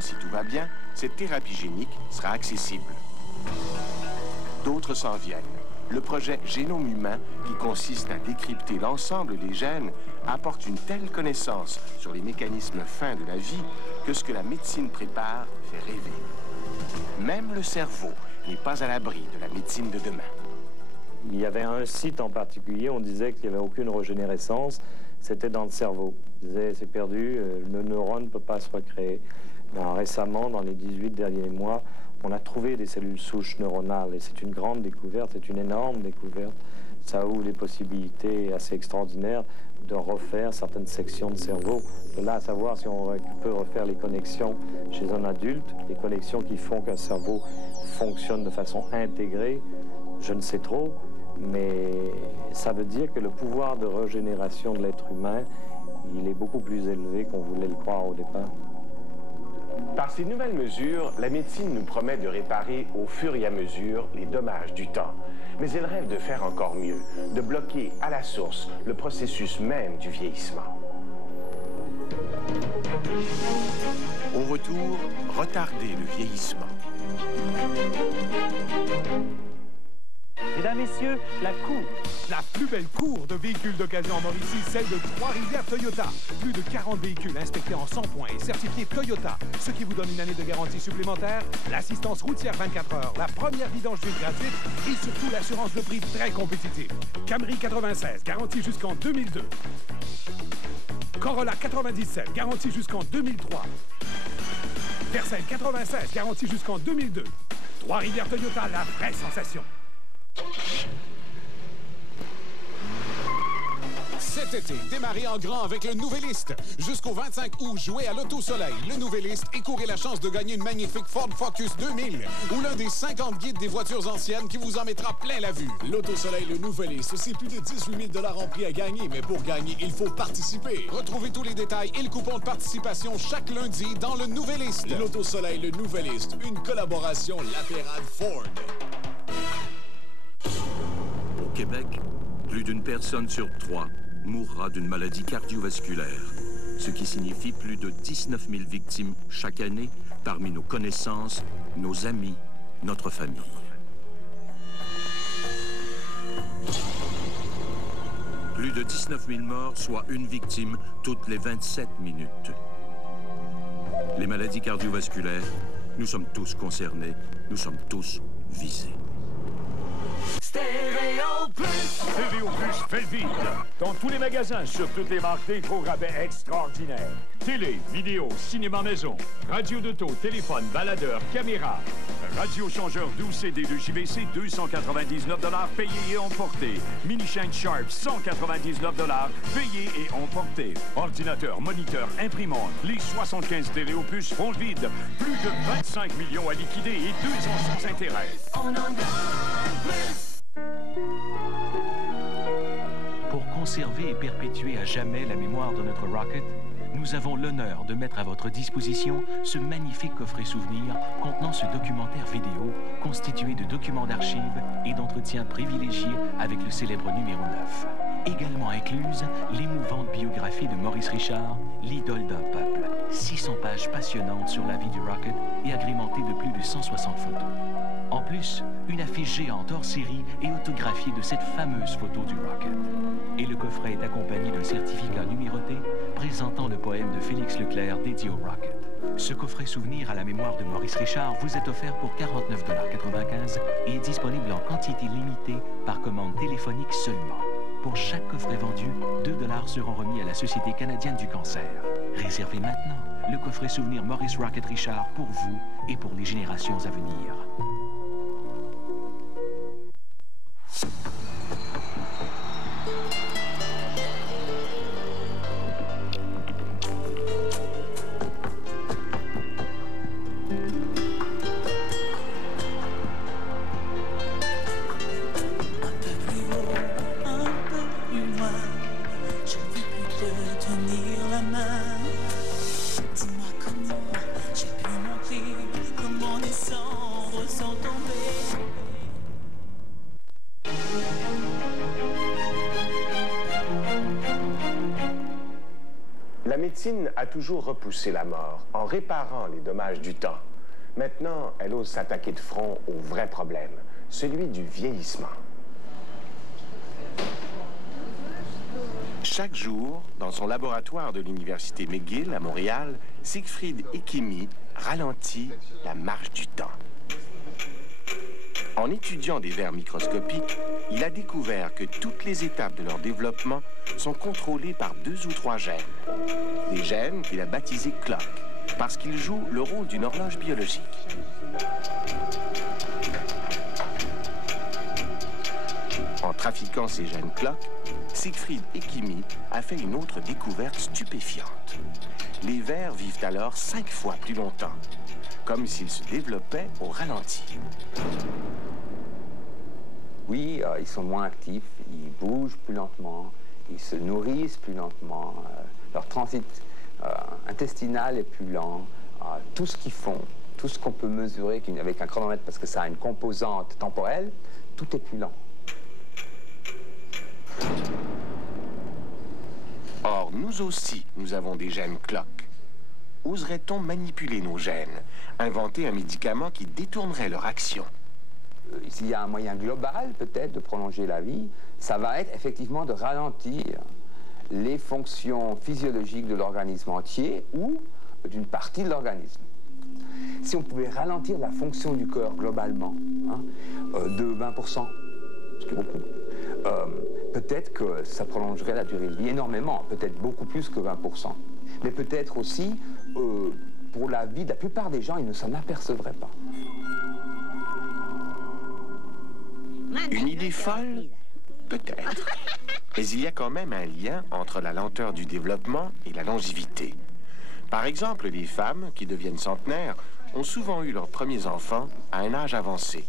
ans, si tout va bien, cette thérapie génique sera accessible. D'autres s'en viennent. Le projet Génome humain, qui consiste à décrypter l'ensemble des gènes, apporte une telle connaissance sur les mécanismes fins de la vie que ce que la médecine prépare fait rêver. Même le cerveau n'est pas à l'abri de la médecine de demain. Il y avait un site en particulier, on disait qu'il n'y avait aucune régénérescence, c'était dans le cerveau. On disait c'est perdu, le neurone ne peut pas se recréer. Ben, récemment, dans les 18 derniers mois, on a trouvé des cellules souches neuronales et c'est une grande découverte, c'est une énorme découverte. Ça ouvre des possibilités assez extraordinaires de refaire certaines sections de cerveau. De là à savoir si on peut refaire les connexions chez un adulte, les connexions qui font qu'un cerveau fonctionne de façon intégrée, je ne sais trop, mais ça veut dire que le pouvoir de régénération de l'être humain, il est beaucoup plus élevé qu'on voulait le croire au départ. Par ces nouvelles mesures, la médecine nous promet de réparer au fur et à mesure les dommages du temps. Mais elle rêve de faire encore mieux, de bloquer à la source le processus même du vieillissement. Au retour, retarder le vieillissement. Mesdames, Messieurs, la cour. La plus belle cour de véhicules d'occasion en Mauricie, celle de Trois-Rivières Toyota. Plus de 40 véhicules inspectés en 100 points et certifiés Toyota, ce qui vous donne une année de garantie supplémentaire, l'assistance routière 24 heures, la première vidange d'huile gratuite et surtout l'assurance de prix très compétitive. Camry 96, garantie jusqu'en 2002. Corolla 97, garantie jusqu'en 2003. Versailles 96, garantie jusqu'en 2002. Trois-Rivières Toyota, la vraie sensation. Cet été, démarrez en grand avec le Nouvelliste. Jusqu'au 25 août, jouez à l'Auto Soleil, le Nouvelliste, et courez la chance de gagner une magnifique Ford Focus 2000 ou l'un des 50 guides des voitures anciennes qui vous en mettra plein la vue. L'Auto Soleil, le Nouvelliste, c'est plus de 18 000 $ en prix à gagner, mais pour gagner, il faut participer. Retrouvez tous les détails et le coupon de participation chaque lundi dans le Nouvelliste. L'Auto Soleil, le Nouvelliste, une collaboration latérale Ford. Au Québec, plus d'une personne sur 3 mourra d'une maladie cardiovasculaire, ce qui signifie plus de 19 000 victimes chaque année parmi nos connaissances, nos amis, notre famille. Plus de 19 000 morts, soit une victime toutes les 27 minutes. Les maladies cardiovasculaires, nous sommes tous concernés, nous sommes tous visés. Stéréo Plus! Stéréo Plus fait vite. Dans tous les magasins, sur toutes les marques, des gros rabais extraordinaires. Télé, vidéo, cinéma maison, radio d'auto, téléphone, baladeur, caméra. Radio-changeur 12 CD de JVC, 299 $ payé et emporté. Mini-chaîne Sharp, 199 $, payé et emporté. Ordinateur, moniteur, imprimante, les 75 Stéréo Plus font le vide. Plus de 25 millions à liquider et 2 ans sans intérêt. On en gagne plus! Pour conserver et perpétuer à jamais la mémoire de notre Rocket, nous avons l'honneur de mettre à votre disposition ce magnifique coffret souvenir contenant ce documentaire vidéo constitué de documents d'archives et d'entretiens privilégiés avec le célèbre numéro 9. Également incluse l'émouvante biographie de Maurice Richard, l'idole d'un peuple. 600 pages passionnantes sur la vie du Rocket et agrémentées de plus de 160 photos. En plus, une affiche géante hors série et autographiée de cette fameuse photo du Rocket. Et le coffret est accompagné d'un certificat numéroté présentant le poème de Félix Leclerc dédié au Rocket. Ce coffret souvenir à la mémoire de Maurice Richard vous est offert pour 49,95 $ et est disponible en quantité limitée par commande téléphonique seulement. Pour chaque coffret vendu, 2 $ seront remis à la Société canadienne du cancer. Réservez maintenant le coffret souvenir Maurice Rocket Richard pour vous et pour les générations à venir. Dis-moi comment j'ai pu monter, comment descendre sans tomber. La médecine a toujours repoussé la mort en réparant les dommages du temps. Maintenant, elle ose s'attaquer de front au vrai problème, celui du vieillissement. Chaque jour, dans son laboratoire de l'université McGill à Montréal, Siegfried Ekimi ralentit la marche du temps. En étudiant des vers microscopiques, il a découvert que toutes les étapes de leur développement sont contrôlées par 2 ou 3 gènes. Des gènes qu'il a baptisés clock, parce qu'ils jouent le rôle d'une horloge biologique. En trafiquant ces gènes clock, Siegfried Ekimi a fait une autre découverte stupéfiante. Les vers vivent alors 5 fois plus longtemps, comme s'ils se développaient au ralenti. Oui, ils sont moins actifs, ils bougent plus lentement, ils se nourrissent plus lentement, leur transit intestinal est plus lent, tout ce qu'ils font, tout ce qu'on peut mesurer avec un chronomètre parce que ça a une composante temporelle, tout est plus lent. Or, nous aussi, nous avons des gènes clock. Oserait-on manipuler nos gènes, inventer un médicament qui détournerait leur action? S'il y a un moyen global, peut-être, de prolonger la vie, ça va être effectivement de ralentir les fonctions physiologiques de l'organisme entier ou d'une partie de l'organisme. Si on pouvait ralentir la fonction du cœur globalement, de 20%, ce qui est beaucoup, peut-être que ça prolongerait la durée de vie énormément, peut-être beaucoup plus que 20%. Mais peut-être aussi, pour la vie de la plupart des gens, ils ne s'en apercevraient pas. Une idée folle? Peut-être. Mais il y a quand même un lien entre la lenteur du développement et la longévité. Par exemple, les femmes qui deviennent centenaires ont souvent eu leurs premiers enfants à un âge avancé,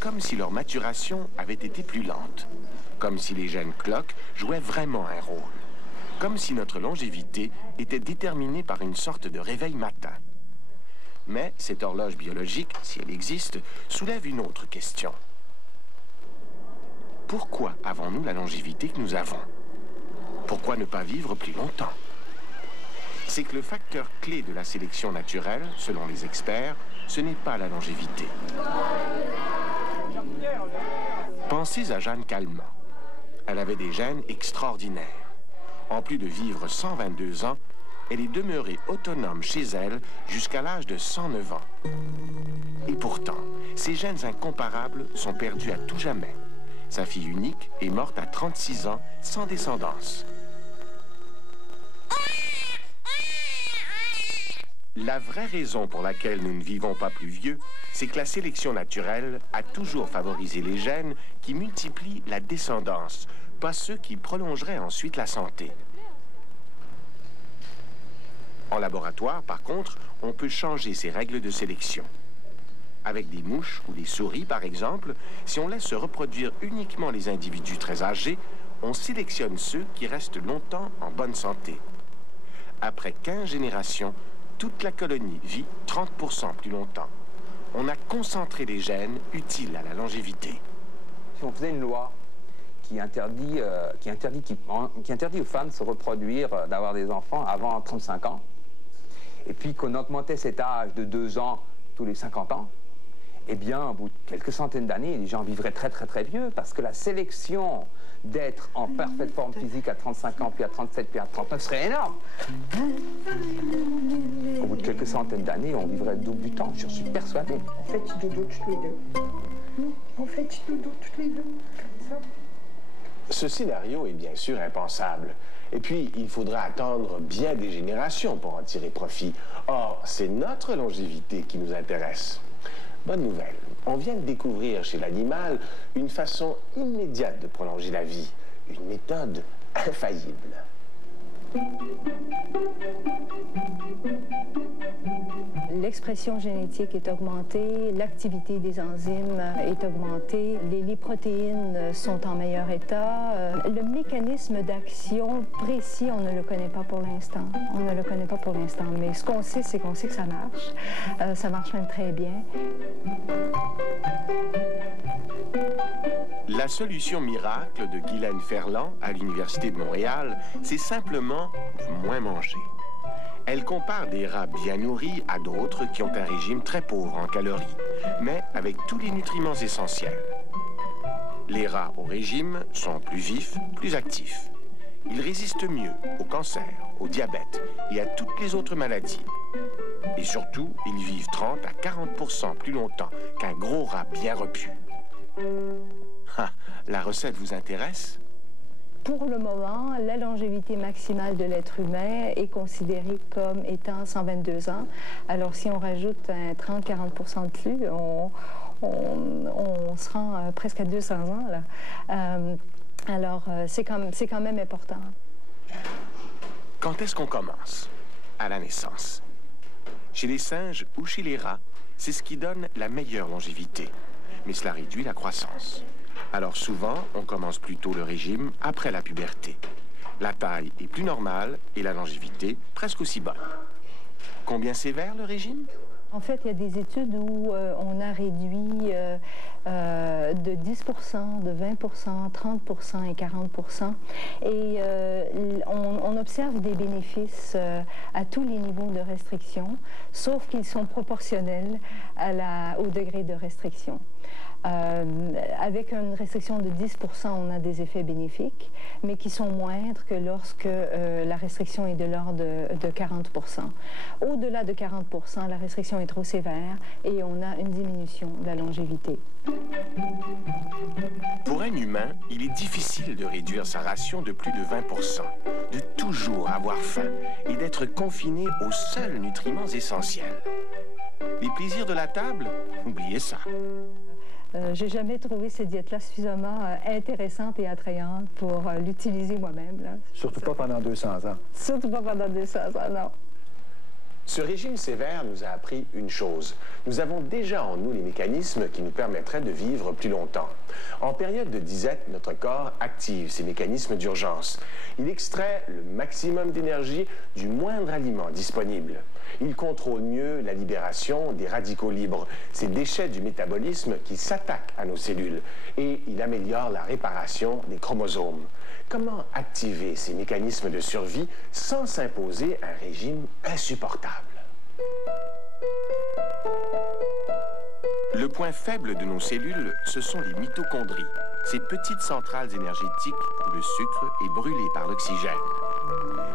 comme si leur maturation avait été plus lente, comme si les gènes clock jouaient vraiment un rôle, comme si notre longévité était déterminée par une sorte de réveil matin. Mais cette horloge biologique, si elle existe, soulève une autre question. Pourquoi avons-nous la longévité que nous avons? Pourquoi ne pas vivre plus longtemps? C'est que le facteur clé de la sélection naturelle, selon les experts, ce n'est pas la longévité. Pensez à Jeanne Calment. Elle avait des gènes extraordinaires. En plus de vivre 122 ans, elle est demeurée autonome chez elle jusqu'à l'âge de 109 ans. Et pourtant, ces gènes incomparables sont perdus à tout jamais. Sa fille unique est morte à 36 ans, sans descendance. La vraie raison pour laquelle nous ne vivons pas plus vieux, c'est que la sélection naturelle a toujours favorisé les gènes qui multiplient la descendance, pas ceux qui prolongeraient ensuite la santé. En laboratoire, par contre, on peut changer ces règles de sélection. Avec des mouches ou des souris, par exemple, si on laisse se reproduire uniquement les individus très âgés, on sélectionne ceux qui restent longtemps en bonne santé. Après 15 générations, toute la colonie vit 30% plus longtemps. On a concentré les gènes utiles à la longévité. Si on faisait une loi qui interdit aux femmes de se reproduire, d'avoir des enfants avant 35 ans, et puis qu'on augmentait cet âge de 2 ans tous les 50 ans, eh bien, au bout de quelques centaines d'années, les gens vivraient très, très, très vieux, parce que la sélection d'être en parfaite forme physique à 35 ans, puis à 37, puis à 39 serait énorme. Au bout de quelques centaines d'années, on vivrait le double du temps, je suis persuadé. En fait, ils dodo tous les deux. En fait, ils dodo tous les deux, comme ça. Ce scénario est bien sûr impensable. Et puis, il faudra attendre bien des générations pour en tirer profit. Or, c'est notre longévité qui nous intéresse. Bonne nouvelle, on vient de découvrir chez l'animal une façon immédiate de prolonger la vie, une méthode infaillible. L'expression génétique est augmentée, l'activité des enzymes est augmentée, les protéines sont en meilleur état. Le mécanisme d'action précis, on ne le connaît pas pour l'instant. On ne le connaît pas pour l'instant, mais ce qu'on sait, c'est qu'on sait que ça marche. Ça marche même très bien. La solution miracle de Guylaine Ferland à l'Université de Montréal, c'est simplement moins manger. Elle compare des rats bien nourris à d'autres qui ont un régime très pauvre en calories, mais avec tous les nutriments essentiels. Les rats au régime sont plus vifs, plus actifs. Ils résistent mieux au cancer, au diabète et à toutes les autres maladies. Et surtout, ils vivent 30 à 40% plus longtemps qu'un gros rat bien repu. Ah, la recette vous intéresse? Pour le moment, la longévité maximale de l'être humain est considérée comme étant 122 ans. Alors, si on rajoute un 30-40% de plus, on se rend presque à 200 ans, là. Alors, c'est quand même important. Quand est-ce qu'on commence? À la naissance. Chez les singes ou chez les rats, c'est ce qui donne la meilleure longévité. Mais cela réduit la croissance. Alors souvent, on commence plutôt le régime après la puberté. La taille est plus normale et la longévité presque aussi bonne. Combien sévère le régime? En fait, il y a des études où on a réduit de 10%, de 20%, 30% et 40%. Et on observe des bénéfices à tous les niveaux de restriction, sauf qu'ils sont proportionnels au degré de restriction. Avec une restriction de 10%, on a des effets bénéfiques, mais qui sont moindres que lorsque la restriction est de l'ordre de 40%. Au-delà de 40%, la restriction est trop sévère et on a une diminution de la longévité. Pour un humain, il est difficile de réduire sa ration de plus de 20%, de toujours avoir faim et d'être confiné aux seuls nutriments essentiels. Les plaisirs de la table, oubliez ça. J'ai jamais trouvé cette diète-là suffisamment intéressante et attrayante pour l'utiliser moi-même. Surtout pas pendant 200 ans. Surtout pas pendant 200 ans, non. Ce régime sévère nous a appris une chose. Nous avons déjà en nous les mécanismes qui nous permettraient de vivre plus longtemps. En période de disette, notre corps active ces mécanismes d'urgence. Il extrait le maximum d'énergie du moindre aliment disponible. Il contrôle mieux la libération des radicaux libres, ces déchets du métabolisme qui s'attaquent à nos cellules, et il améliore la réparation des chromosomes. Comment activer ces mécanismes de survie sans s'imposer un régime insupportable? Le point faible de nos cellules, ce sont les mitochondries, ces petites centrales énergétiques où le sucre est brûlé par l'oxygène.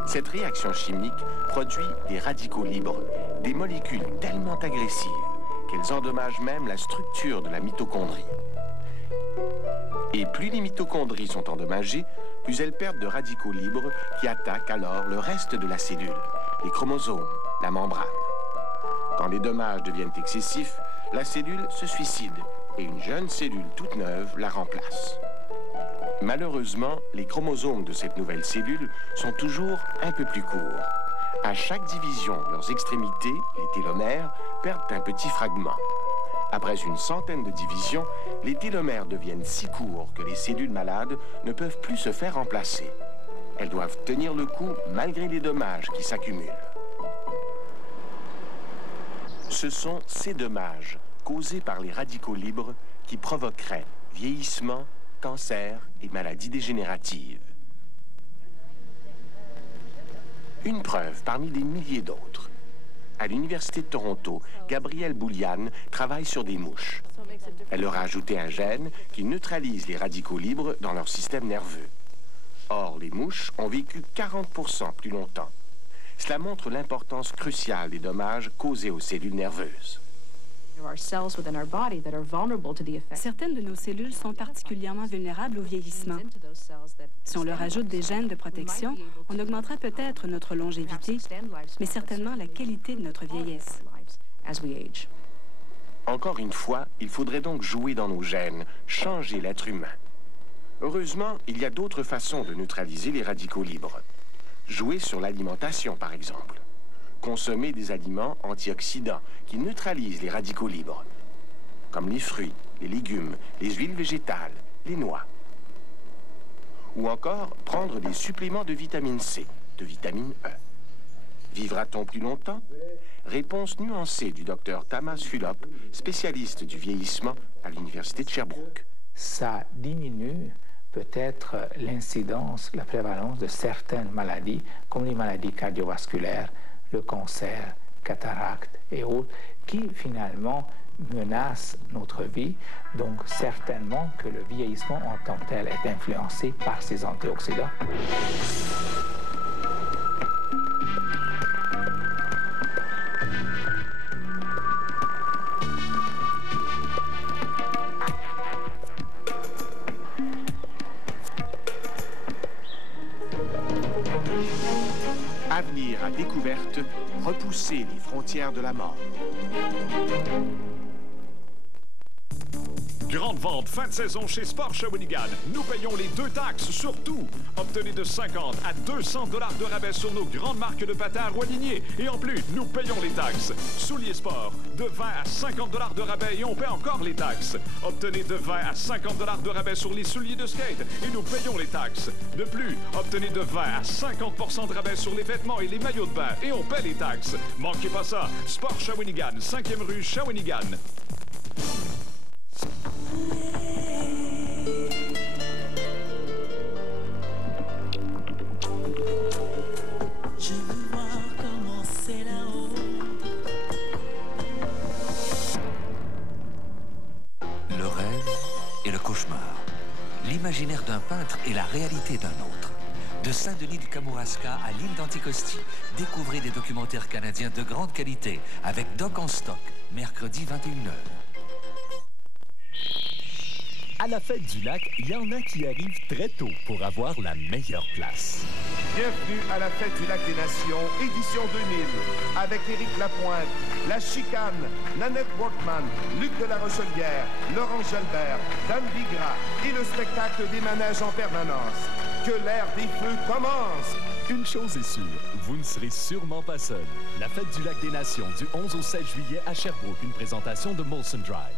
Cette réaction chimique produit des radicaux libres, des molécules tellement agressives qu'elles endommagent même la structure de la mitochondrie. Et plus les mitochondries sont endommagées, plus elles perdent de radicaux libres qui attaquent alors le reste de la cellule, les chromosomes, la membrane. Quand les dommages deviennent excessifs, la cellule se suicide et une jeune cellule toute neuve la remplace. Malheureusement, les chromosomes de cette nouvelle cellule sont toujours un peu plus courts. À chaque division, leurs extrémités, les télomères, perdent un petit fragment. Après une centaine de divisions, les télomères deviennent si courts que les cellules malades ne peuvent plus se faire remplacer. Elles doivent tenir le coup malgré les dommages qui s'accumulent. Ce sont ces dommages causés par les radicaux libres qui provoqueraient vieillissement, cancer et maladies dégénératives. Une preuve parmi des milliers d'autres. À l'Université de Toronto, Gabrielle Bouliane travaille sur des mouches. Elle leur a ajouté un gène qui neutralise les radicaux libres dans leur système nerveux. Or, les mouches ont vécu 40% plus longtemps. Cela montre l'importance cruciale des dommages causés aux cellules nerveuses. Certaines de nos cellules sont particulièrement vulnérables au vieillissement. Si on leur ajoute des gènes de protection, on augmentera peut-être notre longévité, mais certainement la qualité de notre vieillesse. Encore une fois, il faudrait donc jouer dans nos gènes, changer l'être humain. Heureusement, il y a d'autres façons de neutraliser les radicaux libres. Jouer sur l'alimentation, par exemple. Consommer des aliments antioxydants qui neutralisent les radicaux libres, comme les fruits, les légumes, les huiles végétales, les noix. Ou encore prendre des suppléments de vitamine C, de vitamine E. Vivra-t-on plus longtemps? Réponse nuancée du docteur Tamas Fulop, spécialiste du vieillissement à l'Université de Sherbrooke. Ça diminue peut-être l'incidence, la prévalence de certaines maladies, comme les maladies cardiovasculaires, le cancer, cataracte et autres, qui finalement menacent notre vie. Donc certainement que le vieillissement en tant que tel est influencé par ces antioxydants. Avenir à découverte, repousser les frontières de la mort. Grande vente fin de saison chez Sport Shawinigan. Nous payons les 2 taxes sur tout. Obtenez de 50 à 200 $ de rabais sur nos grandes marques de patins ou alignés. Et en plus, nous payons les taxes. Souliers sport, de 20 à 50 $ de rabais et on paie encore les taxes. Obtenez de 20 à 50 $ de rabais sur les souliers de skate et nous payons les taxes. De plus, obtenez de 20 à 50 % de rabais sur les vêtements et les maillots de bain et on paie les taxes. Manquez pas ça. Sport Shawinigan, 5e rue Shawinigan. Je veux voir comment c'est là-haut. Le rêve et le cauchemar. L'imaginaire d'un peintre et la réalité d'un autre. De Saint-Denis du Kamouraska à l'île d'Anticosti, découvrez des documentaires canadiens de grande qualité avec Doc en stock, mercredi 21h. À la fête du lac, il y en a qui arrivent très tôt pour avoir la meilleure place. Bienvenue à la fête du lac des Nations, édition 2000, avec Éric Lapointe, La Chicane, Nanette Workman, Luc de la Rochelière, Laurent Gelbert, Dan Bigra et le spectacle des manèges en permanence. Que l'ère des feux commence! Une chose est sûre, vous ne serez sûrement pas seul. La fête du lac des Nations, du 11 au 16 juillet à Sherbrooke, une présentation de Molson Drive.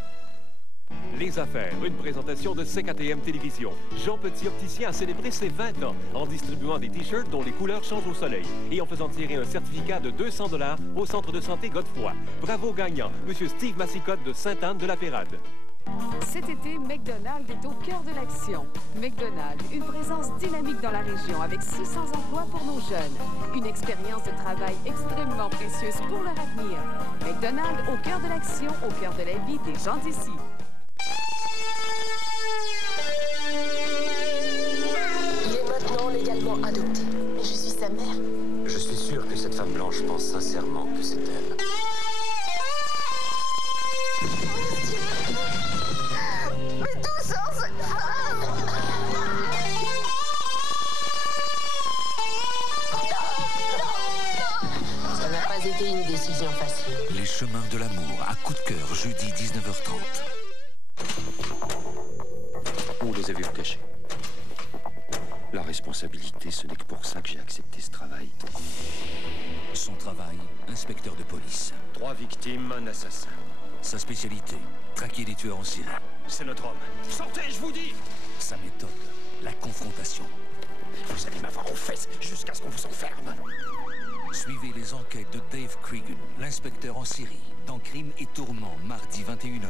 Les Affaires, une présentation de CKTM Télévision. Jean Petit Opticien a célébré ses 20 ans en distribuant des t-shirts dont les couleurs changent au soleil et en faisant tirer un certificat de 200 $ au centre de santé Godefroy. Bravo gagnant, Monsieur Steve Massicotte de Sainte-Anne-de-la-Pérade. Cet été, McDonald's est au cœur de l'action. McDonald's, une présence dynamique dans la région avec 600 emplois pour nos jeunes. Une expérience de travail extrêmement précieuse pour leur avenir. McDonald's au cœur de l'action, au cœur de la vie des gens d'ici. Il est maintenant légalement adopté. Mais je suis sa mère. Je suis sûr que cette femme blanche pense sincèrement que c'est elle. Mais tout ça, c'est... Ça n'a pas été une décision facile. Les chemins de l'amour à coup de cœur, jeudi 19h30. Où les avez-vous cachés? La responsabilité, ce n'est que pour ça que j'ai accepté ce travail. Son travail, inspecteur de police. 3 victimes, un assassin. Sa spécialité, traquer les tueurs en série. C'est notre homme. Sortez, je vous dis! Sa méthode, la confrontation. Vous allez m'avoir aux fesses jusqu'à ce qu'on vous enferme. Suivez les enquêtes de Dave Cregan, l'inspecteur en série, dans Crime et Tourment, mardi 21h.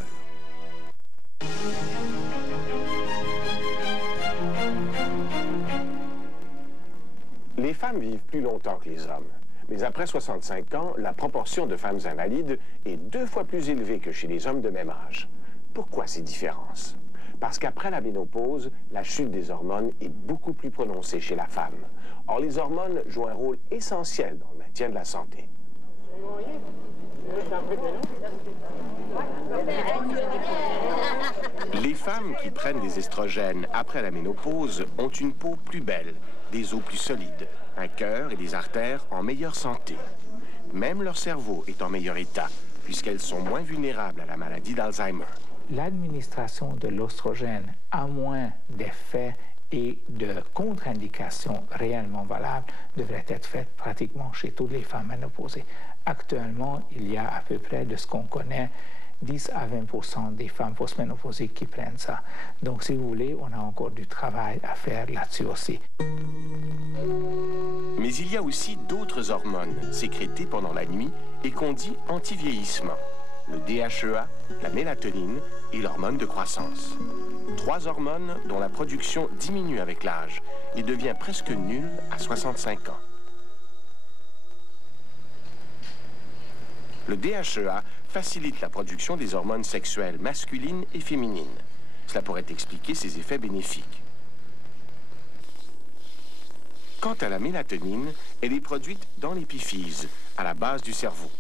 Les femmes vivent plus longtemps que les hommes. Mais après 65 ans, la proportion de femmes invalides est 2 fois plus élevée que chez les hommes de même âge. Pourquoi ces différences? Parce qu'après la ménopause, la chute des hormones est beaucoup plus prononcée chez la femme. Or, les hormones jouent un rôle essentiel dans le maintien de la santé. Les femmes qui prennent des estrogènes après la ménopause ont une peau plus belle, des os plus solides, un cœur et des artères en meilleure santé. Même leur cerveau est en meilleur état, puisqu'elles sont moins vulnérables à la maladie d'Alzheimer. L'administration de l'oestrogène a moins d'effets et de contre-indications réellement valables devrait être faite pratiquement chez toutes les femmes ménopausées. Actuellement, il y a à peu près, de ce qu'on connaît, 10 à 20% des femmes postménopausées qui prennent ça. Donc, si vous voulez, on a encore du travail à faire là-dessus aussi. Mais il y a aussi d'autres hormones sécrétées pendant la nuit et qu'on dit anti-vieillissement. Le DHEA, la mélatonine et l'hormone de croissance. 3 hormones dont la production diminue avec l'âge et devient presque nulle à 65 ans. Le DHEA facilite la production des hormones sexuelles masculines et féminines. Cela pourrait expliquer ses effets bénéfiques. Quant à la mélatonine, elle est produite dans l'épiphyse, à la base du cerveau.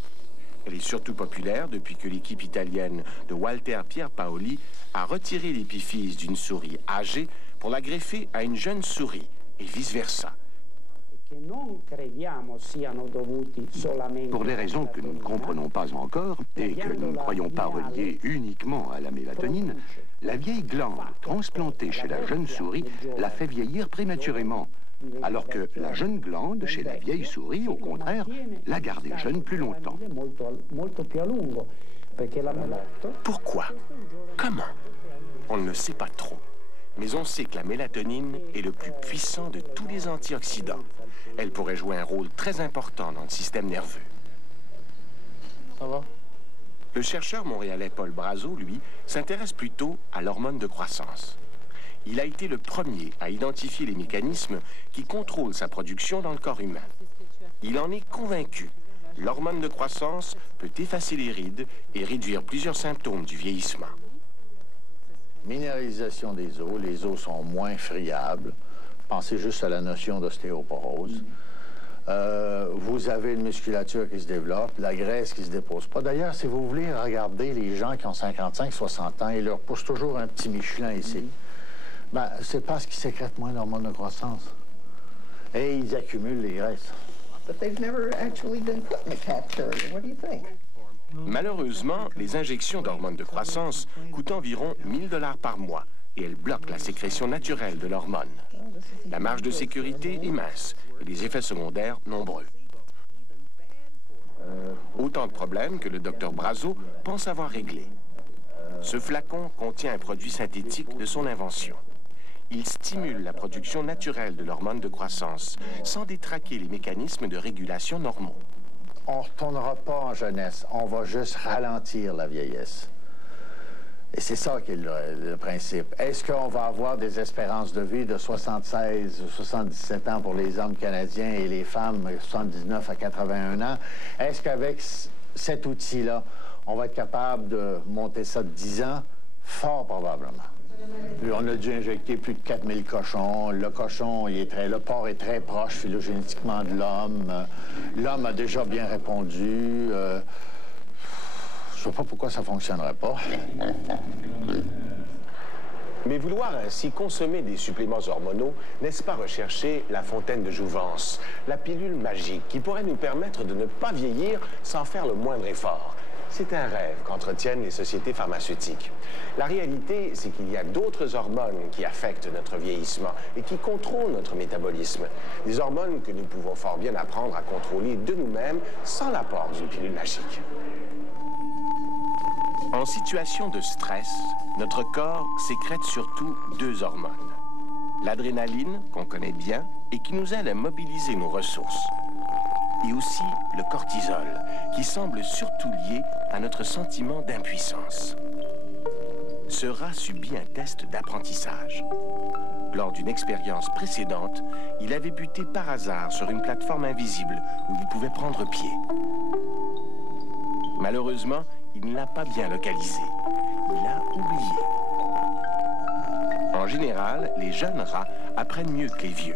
Elle est surtout populaire depuis que l'équipe italienne de Walter Pierpaoli a retiré l'épiphyse d'une souris âgée pour la greffer à une jeune souris, et vice-versa. Pour des raisons que nous ne comprenons pas encore et que nous ne croyons pas reliées uniquement à la mélatonine, la vieille glande transplantée chez la jeune souris la fait vieillir prématurément, alors que la jeune glande chez la vieille souris, au contraire, la gardait jeune plus longtemps. Pourquoi? Comment? On ne le sait pas trop. Mais on sait que la mélatonine est le plus puissant de tous les antioxydants. Elle pourrait jouer un rôle très important dans le système nerveux. Ça va? Le chercheur montréalais Paul Brazo, lui, s'intéresse plutôt à l'hormone de croissance. Il a été le premier à identifier les mécanismes qui contrôlent sa production dans le corps humain. Il en est convaincu. L'hormone de croissance peut effacer les rides et réduire plusieurs symptômes du vieillissement. Minéralisation des os, les os sont moins friables. Pensez juste à la notion d'ostéoporose. Vous avez une musculature qui se développe, la graisse qui se dépose pas. D'ailleurs, si vous voulez regarder les gens qui ont 55, 60 ans, ils leur poussent toujours un petit Michelin ici. Ben, c'est parce qu'ils sécrètent moins d'hormones de croissance. Et ils accumulent les graisses. But they've never actually been put in the cafeteria. What do you think? Malheureusement, les injections d'hormones de croissance coûtent environ 1 000 $ par mois et elles bloquent la sécrétion naturelle de l'hormone. La marge de sécurité est mince et les effets secondaires nombreux. Autant de problèmes que le docteur Brazo pense avoir réglés. Ce flacon contient un produit synthétique de son invention. Il stimule la production naturelle de l'hormone de croissance sans détraquer les mécanismes de régulation normaux. On ne retournera pas en jeunesse, on va juste ralentir la vieillesse. Et c'est ça qui est le principe. Est-ce qu'on va avoir des espérances de vie de 76 ou 77 ans pour les hommes canadiens et les femmes 79 à 81 ans? Est-ce qu'avec cet outil-là, on va être capable de monter ça de 10 ans? Fort probablement. Puis on a dû injecter plus de 4000 cochons. Le cochon, le porc est très proche phylogénétiquement de l'homme. L'homme a déjà bien répondu. Je ne sais pas pourquoi ça ne fonctionnerait pas. Mais vouloir ainsi consommer des suppléments hormonaux, n'est-ce pas rechercher la fontaine de jouvence, la pilule magique qui pourrait nous permettre de ne pas vieillir sans faire le moindre effort? C'est un rêve qu'entretiennent les sociétés pharmaceutiques. La réalité, c'est qu'il y a d'autres hormones qui affectent notre vieillissement et qui contrôlent notre métabolisme. Des hormones que nous pouvons fort bien apprendre à contrôler de nous-mêmes sans l'apport d'une pilule magique. En situation de stress, notre corps sécrète surtout 2 hormones. L'adrénaline, qu'on connaît bien, et qui nous aide à mobiliser nos ressources. Et aussi le cortisol, qui semble surtout lié à notre sentiment d'impuissance. Ce rat subit un test d'apprentissage. Lors d'une expérience précédente, il avait buté par hasard sur une plateforme invisible où il pouvait prendre pied. Malheureusement, il ne l'a pas bien localisé. Il a oublié. En général, les jeunes rats apprennent mieux que les vieux.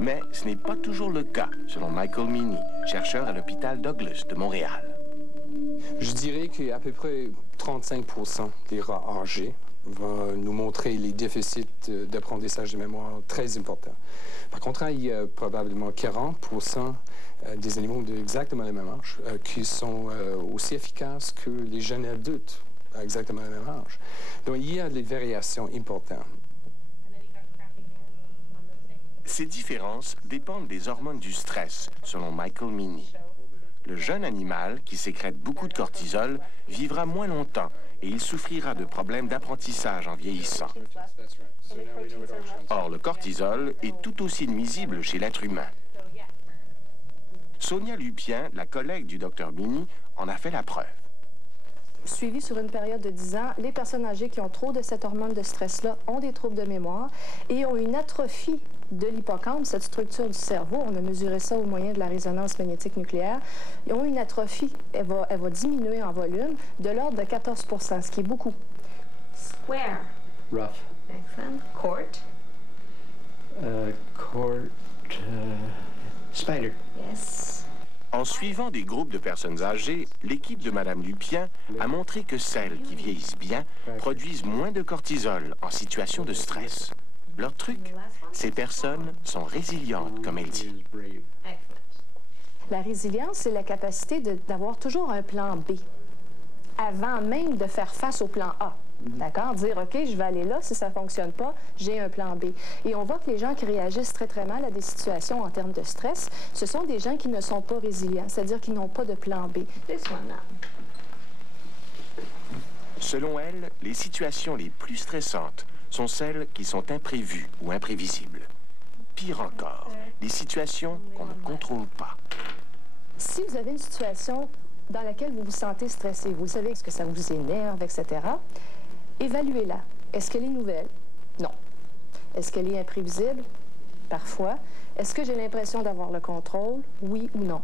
Mais ce n'est pas toujours le cas, selon Michael Meany, chercheur à l'hôpital Douglas de Montréal. Je dirais qu'à peu près 35% des rats âgés vont nous montrer les déficits d'apprentissage de mémoire très importants. Par contre, il y a probablement 40% des animaux d'exactement le même âge qui sont aussi efficaces que les jeunes adultes à exactement le même âge. Donc, il y a des variations importantes. Ces différences dépendent des hormones du stress, selon Michael Meany. Le jeune animal, qui sécrète beaucoup de cortisol, vivra moins longtemps et il souffrira de problèmes d'apprentissage en vieillissant. Or, le cortisol est tout aussi nuisible chez l'être humain. Sonia Lupien, la collègue du Dr Meany, en a fait la preuve. suivi sur une période de 10 ans, les personnes âgées qui ont trop de cette hormone de stress-là ont des troubles de mémoire et ont une atrophie de l'hippocampe, cette structure du cerveau. On a mesuré ça au moyen de la résonance magnétique nucléaire. Ils ont une atrophie, elle va diminuer en volume de l'ordre de 14 %, ce qui est beaucoup. Square. Rough. Excellent. Court. Spider. Yes. En suivant des groupes de personnes âgées, l'équipe de Mme Lupien a montré que celles qui vieillissent bien produisent moins de cortisol en situation de stress. Leur truc, ces personnes sont résilientes, comme elle dit. La résilience, c'est la capacité d'avoir toujours un plan B avant même de faire face au plan A. D'accord? Dire, OK, je vais aller là, si ça ne fonctionne pas, j'ai un plan B. Et on voit que les gens qui réagissent très, très mal à des situations en termes de stress, ce sont des gens qui ne sont pas résilients, c'est-à-dire qu'ils n'ont pas de plan B. Selon elle, les situations les plus stressantes sont celles qui sont imprévues ou imprévisibles. Pire encore, les situations qu'on ne contrôle pas. Si vous avez une situation dans laquelle vous vous sentez stressé, vous savez ce que ça vous énerve, etc., évaluez-la. Est-ce qu'elle est nouvelle? Non. Est-ce qu'elle est imprévisible? Parfois. Est-ce que j'ai l'impression d'avoir le contrôle? Oui ou non.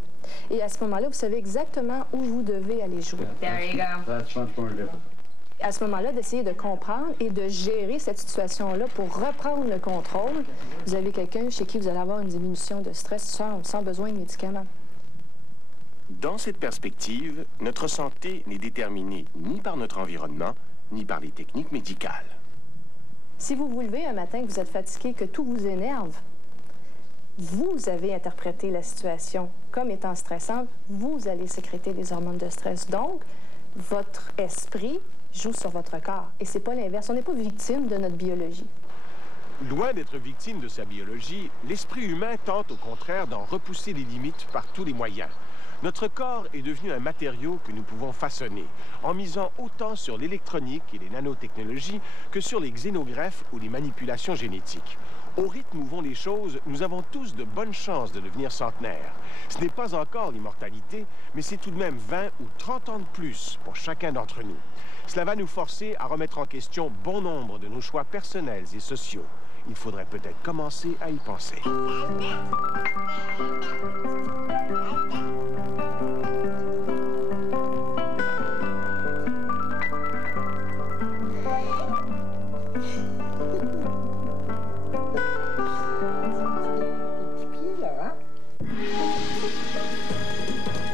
Et à ce moment-là, vous savez exactement où vous devez aller jouer. There you go. À ce moment-là, d'essayer de comprendre et de gérer cette situation-là pour reprendre le contrôle. Vous avez quelqu'un chez qui vous allez avoir une diminution de stress sans besoin de médicaments. Dans cette perspective, notre santé n'est déterminée ni par notre environnement, ni par les techniques médicales. Si vous vous levez un matin, que vous êtes fatigué, que tout vous énerve, vous avez interprété la situation comme étant stressante, vous allez sécréter des hormones de stress. Donc, votre esprit joue sur votre corps. Et c'est pas l'inverse. On n'est pas victime de notre biologie. Loin d'être victime de sa biologie, l'esprit humain tente au contraire d'en repousser les limites par tous les moyens. Notre corps est devenu un matériau que nous pouvons façonner, en misant autant sur l'électronique et les nanotechnologies que sur les xénogreffes ou les manipulations génétiques. Au rythme où vont les choses, nous avons tous de bonnes chances de devenir centenaires. Ce n'est pas encore l'immortalité, mais c'est tout de même 20 ou 30 ans de plus pour chacun d'entre nous. Cela va nous forcer à remettre en question bon nombre de nos choix personnels et sociaux. Il faudrait peut-être commencer à y penser.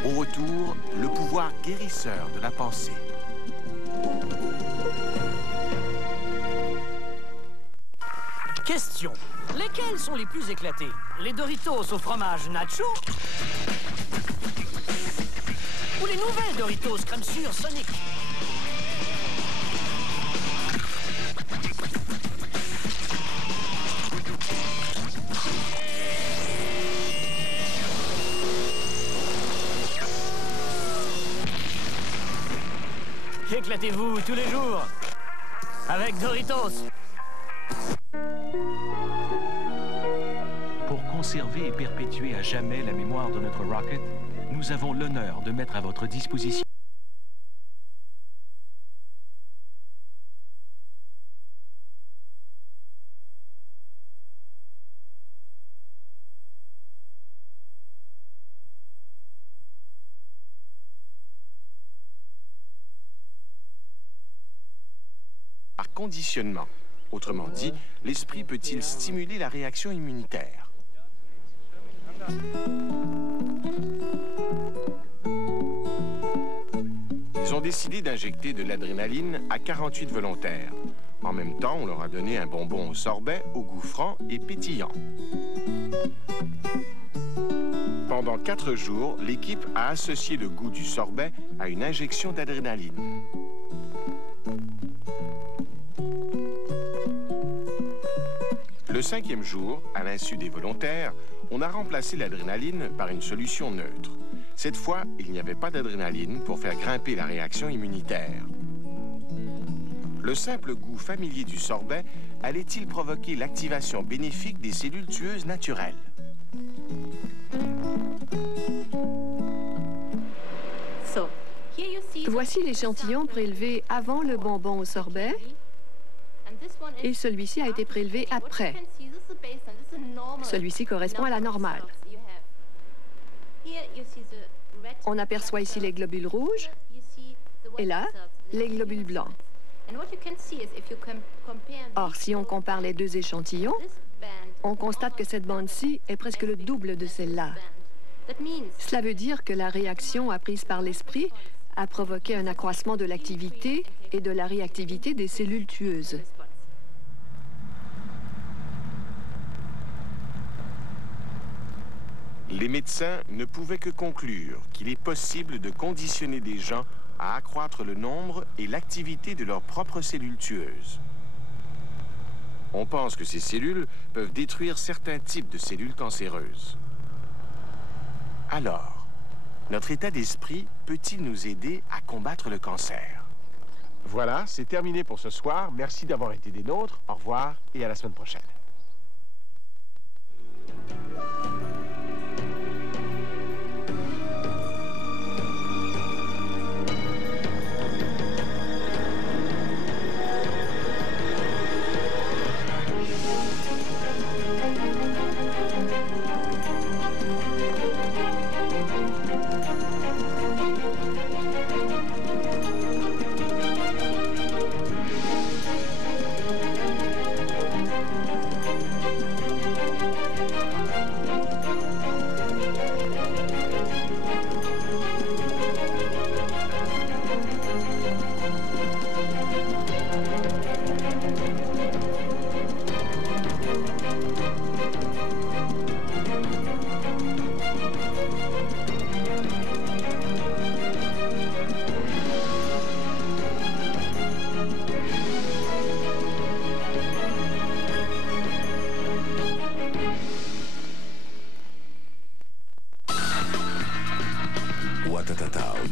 Au retour, le pouvoir guérisseur de la pensée. Question. Lesquels sont les plus éclatés? Les Doritos au fromage nacho? Ou les nouvelles Doritos crème sûre Sonic? Éclatez-vous tous les jours avec Doritos. Pour conserver et perpétuer à jamais la mémoire de notre Rocket, nous avons l'honneur de mettre à votre disposition par conditionnement. Autrement dit, l'esprit peut-il stimuler la réaction immunitaire? Ils ont décidé d'injecter de l'adrénaline à 48 volontaires. En même temps, on leur a donné un bonbon au sorbet au goût franc et pétillant. Pendant 4 jours, l'équipe a associé le goût du sorbet à une injection d'adrénaline. Le 5e jour, à l'insu des volontaires, on a remplacé l'adrénaline par une solution neutre. Cette fois, il n'y avait pas d'adrénaline pour faire grimper la réaction immunitaire. Le simple goût familier du sorbet allait-il provoquer l'activation bénéfique des cellules tueuses naturelles? So, here you Voici l'échantillon prélevé avant le bonbon au sorbet et celui-ci a été prélevé après. Celui-ci correspond à la normale. On aperçoit ici les globules rouges et là, les globules blancs. Or, si on compare les deux échantillons, on constate que cette bande-ci est presque le double de celle-là. Cela veut dire que la réaction apprise par l'esprit a provoqué un accroissement de l'activité et de la réactivité des cellules tueuses. Les médecins ne pouvaient que conclure qu'il est possible de conditionner des gens à accroître le nombre et l'activité de leurs propres cellules tueuses. On pense que ces cellules peuvent détruire certains types de cellules cancéreuses. Alors, notre état d'esprit peut-il nous aider à combattre le cancer? Voilà, c'est terminé pour ce soir. Merci d'avoir été des nôtres. Au revoir et à la semaine prochaine.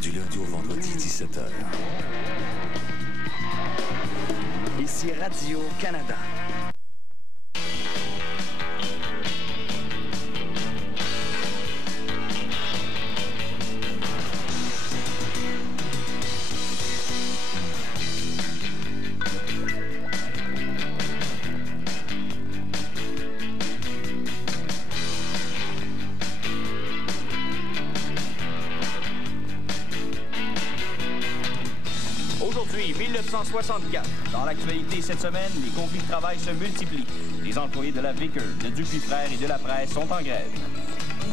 Du lundi au vendredi, 17h. Ici Radio-Canada. Aujourd'hui, 1964. Dans l'actualité cette semaine, les conflits de travail se multiplient. Les employés de la Vickers, de Dupuis Frères et de la presse sont en grève.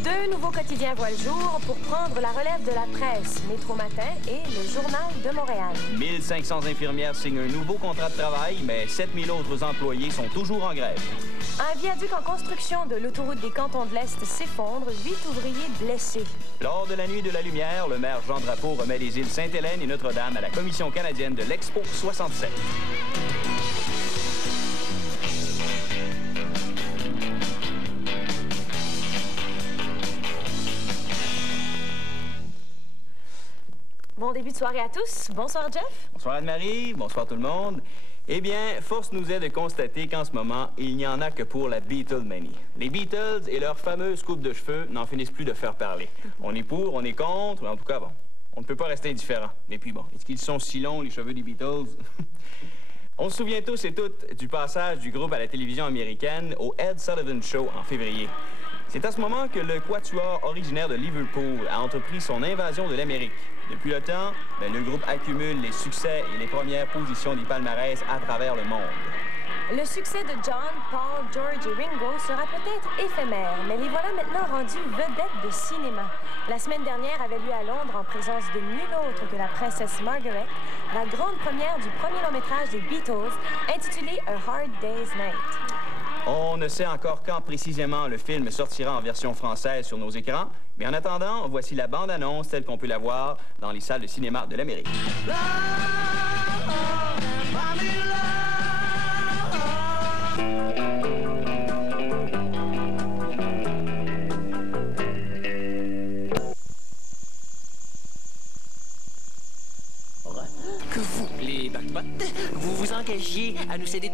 2 nouveaux quotidiens voient le jour pour prendre la relève de la presse, Métro Matin et le Journal de Montréal. 1500 infirmières signent un nouveau contrat de travail, mais 7000 autres employés sont toujours en grève. Un viaduc en construction de l'autoroute des Cantons de l'Est s'effondre, 8 ouvriers blessés. Lors de la Nuit de la Lumière, le maire Jean Drapeau remet les îles Sainte-Hélène et Notre-Dame à la Commission canadienne de l'Expo 67. Bon début de soirée à tous. Bonsoir, Jeff. Bonsoir, Anne-Marie. Bonsoir, tout le monde. Eh bien, force nous est de constater qu'en ce moment, il n'y en a que pour la Beatlemanie. Les Beatles et leur fameuse coupe de cheveux n'en finissent plus de faire parler. On est pour, on est contre, mais en tout cas, bon, on ne peut pas rester indifférent. Et puis bon, est-ce qu'ils sont si longs, les cheveux des Beatles? On se souvient tous et toutes du passage du groupe à la télévision américaine au Ed Sullivan Show en février. C'est à ce moment que le quatuor originaire de Liverpool a entrepris son invasion de l'Amérique. Depuis le temps, le groupe accumule les succès et les premières positions des palmarès à travers le monde. Le succès de John, Paul, George et Ringo sera peut-être éphémère, mais les voilà maintenant rendus vedettes de cinéma. La semaine dernière avait lieu à Londres, en présence de nul autre que la princesse Margaret, la grande première du premier long-métrage des Beatles, intitulé A Hard Day's Night. On ne sait encore quand précisément le film sortira en version française sur nos écrans, mais en attendant, voici la bande-annonce telle qu'on peut la voir dans les salles de cinéma de l'Amérique. Que vous, les backbots, vous vous engagiez à nous céder